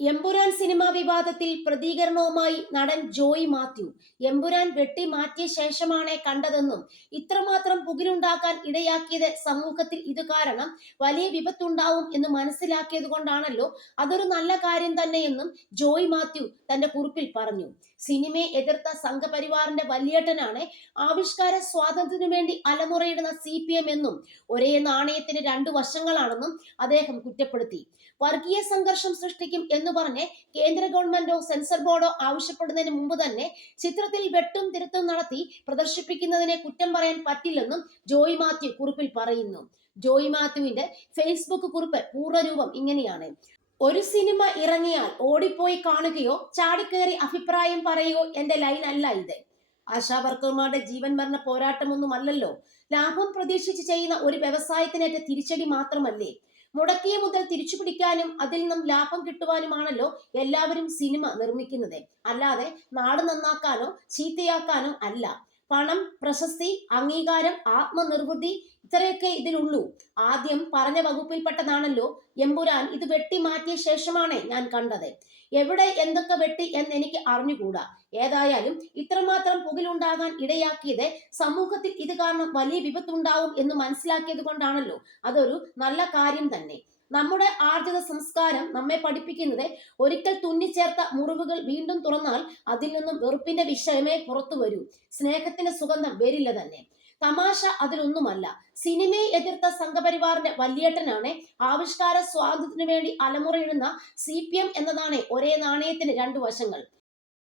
Empuraan cinema വിവാദത്തിൽ പ്രതികരണവുമായി നടൻ ജോയി മാത്യു. എമ്പുരാൻ വെട്ടി മാറ്റിയ ശേഷമാണ് കണ്ടതെന്നും ഇത്രമാത്രം പുകിലുണ്ടാക്കാൻ ഇടയാക്കിയത് സമൂഹത്തിൽ ഇത് കാരണം വലിയ വിപത്തുണ്ടാവും എന്ന് മനസ്സിലാക്കിയത് കൊണ്ടാണല്ലോ അതൊരു നല്ല കാര്യം തന്നെയെന്നും ജോയി മാത്യു തന്റെ കുറിപ്പിൽ പറഞ്ഞു. സിനിമയെ എതിർത്ത സംഘപരിവാറിന്റെ വലിയേട്ടനാണ് ആവിഷ്കാര സ്വാതന്ത്ര്യത്തിനു വേണ്ടി അലമുറയിടുന്ന സി പി എം എന്നും ഒരേ നാണയത്തിന് രണ്ടു വശങ്ങളാണെന്നും അദ്ദേഹം കുറ്റപ്പെടുത്തി. വർഗീയ സംഘർഷം സൃഷ്ടിക്കും എന്ന് പറഞ്ഞ് കേന്ദ്ര ഗവൺമെന്റോ സെൻസർ ബോർഡോ ആവശ്യപ്പെടുന്നതിന് മുമ്പ് തന്നെ ചിത്രത്തിൽ വെട്ടും തിരുത്തും നടത്തി പ്രദർശിപ്പിക്കുന്നതിനെ കുറ്റം പറയാൻ പറ്റില്ലെന്നും ജോയി മാത്യു കുറിപ്പിൽ പറയുന്നു. ജോയി മാത്യുവിന്റെ ഫേസ്ബുക്ക് കുറിപ്പ് പൂർണരൂപം ഇങ്ങനെയാണ്. ഒരു സിനിമ ഇറങ്ങിയാൽ ഓടിപ്പോയി കാണുകയോ ചാടിക്കേറി അഭിപ്രായം പറയുകയോ എന്റെ ലൈൻ അല്ല ഇത്. ആശാ വർക്കർമാരുടെ ജീവൻ മരണ പോരാട്ടമൊന്നുമല്ലല്ലോ. ലാഭം പ്രതീക്ഷിച്ച് ചെയ്യുന്ന ഒരു വ്യവസായത്തിനേറ്റ തിരിച്ചടി മാത്രമല്ലേ? മുടക്കിയ മുതൽ തിരിച്ചു പിടിക്കാനും അതിൽ നിന്നും ലാഭം കിട്ടുവാനുമാണല്ലോ എല്ലാവരും സിനിമ നിർമ്മിക്കുന്നത്. അല്ലാതെ നാട് നന്നാക്കാനോ ചീത്തയാക്കാനോ അല്ല. പണം പ്രശസ്തി അംഗീകാരം ആത്മനിർവൃതി ഇത്രയൊക്കെ ഇതിലുള്ളൂ. ആദ്യം പറഞ്ഞ വകുപ്പിൽപ്പെട്ടതാണല്ലോ എമ്പുരാൻ ഇത് വെട്ടി മാറ്റിയ ശേഷമാണ് ഞാൻ കണ്ടത്. എവിടെ എന്തൊക്കെ വെട്ടി എന്ന് എനിക്ക് അറിഞ്ഞുകൂടാ. ഏതായാലും ഇത്രമാത്രം പുകിലുണ്ടാകാൻ ഇടയാക്കിയത് സമൂഹത്തിൽ ഇത് കാരണം വലിയ വിപത്തുണ്ടാവും എന്ന് മനസ്സിലാക്കിയത് കൊണ്ടാണല്ലോ. അതൊരു നല്ല കാര്യം തന്നെ. നമ്മുടെ ആർജിത സംസ്കാരം നമ്മെ പഠിപ്പിക്കുന്നത് ഒരിക്കൽ തുന്നിച്ചേർത്ത മുറിവുകൾ വീണ്ടും തുറന്നാൽ അതിൽ നിന്നും വെറുപ്പിന്റെ വിഷയമേ പുറത്തു വരൂ. സ്നേഹത്തിന്റെ സുഗന്ധം വരില്ല തന്നെ. തമാശ അതിലൊന്നുമല്ല. സിനിമയെ എതിർത്ത സംഘപരിവാറിന്റെ വല്യേട്ടനാണ് ആവിഷ്കാര സ്വാതന്ത്ര്യത്തിനു വേണ്ടി അലമുറയിടുന്ന സി പി എം എന്നതാണ് ഒരേ നാണയത്തിന് രണ്ടു വശങ്ങൾ.